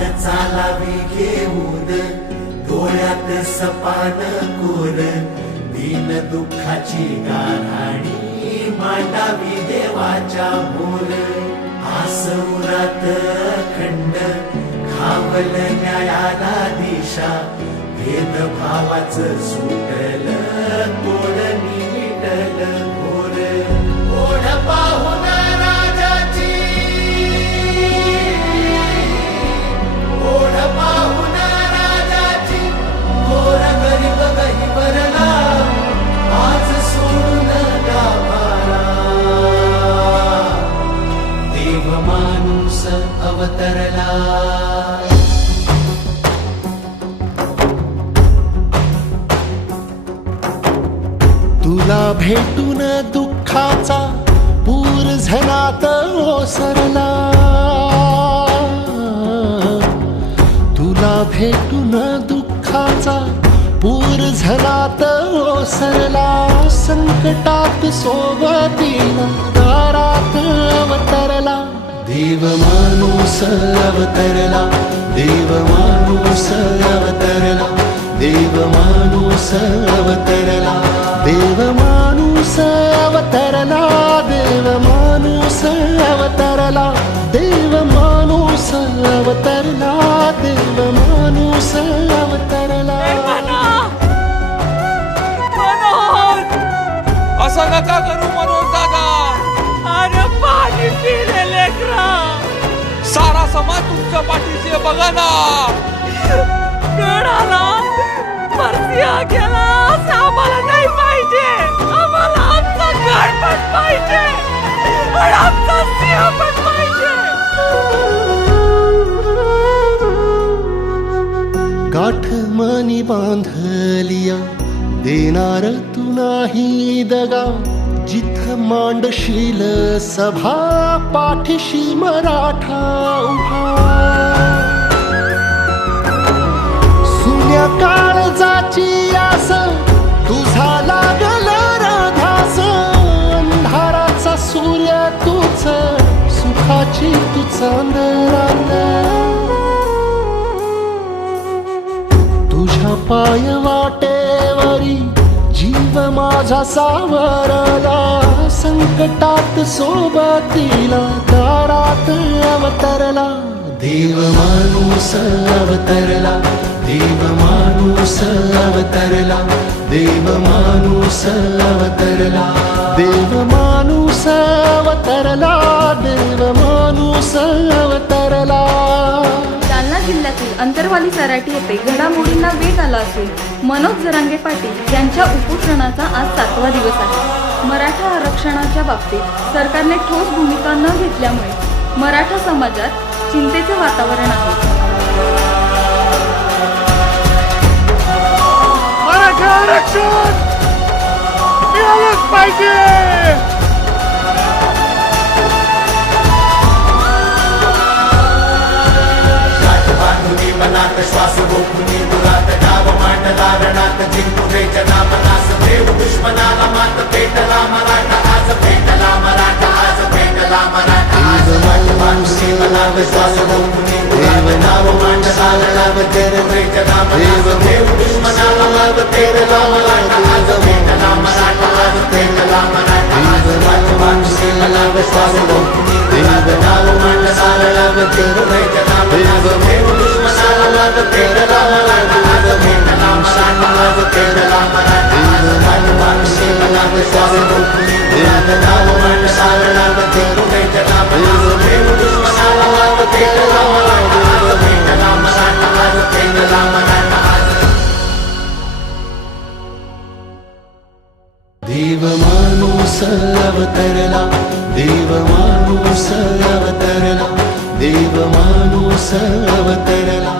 वाट चालावी घेऊन डोळ्यात सपान कोर दीन दुःखाची गाऱ्हाणी मांडावी देवाच्या मोर आस उरात खंड खावल न्यायाला दिशा भेदभावाचं सुटल तोडणी मिटल घोर ओढ पाहून राजाची ओढ पाहून राजाची घोर गरीब गहिवरला आज सोडून गाभारा देव माणूस अवतरला तुला भेटून दुःखाचा पूर झनात ओसरला तुला भेटून दुःखाचा पूर झनात ओसरला संकटात सोबतीला दारात अवतरला देव माणूस अवतरला देव माणूस अवतरला देव माणूस अवतरला देव माणूस अवतरला देव माणूस अवतरला देव माणूस अवतरला देव माणूस अवतरला असं नका करू मनोज दादा अरे पाणी पिले लेकरा सारा समाज तुमच्या पाठीशी आहे, बघा ना कळाला मर्सिया गेला असं आम्हाला नाही पाहिजे आम्हाला आमचा गणपत पाहिजे आणि आमचा सिंह पण पाहिजे गाठ मनी बांधलिया देणार तू नाही दगा जिथ मांडशील सभा पाठीशी मराठा उभा सुन्या काळजाची आस तुझा लागल राधास अंधाराचा सूर्य तुझ सुखाची तू चांदरात तुझ्या पाय वाटेवरी जीव माझा सावरला संकटात सोबतीला दारात अवतरला देव माणूस अवतरला देव माणूस अवतरला देव माणूस अवतरला देव माणूस अवतरला देव माणूस अवतरला जालना जिल्ह्यातील अंतरवाली सराटी येथे घडामोडींना वेग आला असून मनोज जरांगे पाटील यांच्या उपोषणाचा आज 7वा दिवस आहे. मराठा आरक्षणाच्या बाबतीत सरकारने ठोस भूमिका न घेतल्यामुळे मराठा समाजात चिंतेचे वातावरण आहे. मराठा आरक्षण मिळालंच पाहिजे. मनात श्वास रोखुनी दुरात डाव मांडला रणात जिंकुरे जना मनास देव दुश्मनाला मात पेटला मराठा आज पेटला मराठा आज पेटला मराठा आज मातृभाषी मनाव श्वास रोखुनी दुरात डाव मांडला रणात जिंकुरे जना मनास देव दुश्मनाला मात पेटला मराठा आज पेटला मराठा आज पेटला मराठा आज मातृभाषी मनाव श्वास रोखुनी दुरात डाव मांडला रणात जिंकुरे जना मनास देव दुश्मनाला मात पेटला मराठा आज पेटला मराठा आज पेटला मराठा आज मातृभाषी मनाव श्वास रोखुनी दुरात डाव मांडला रणात जिंकुरे जना मनास देव दुश्मनाला मात पेटला मराठा आज पेटला मराठा आज पेटला मराठा आज देव माणूस अवतरला देव माणूस अवतरला देव माणूस अवतरला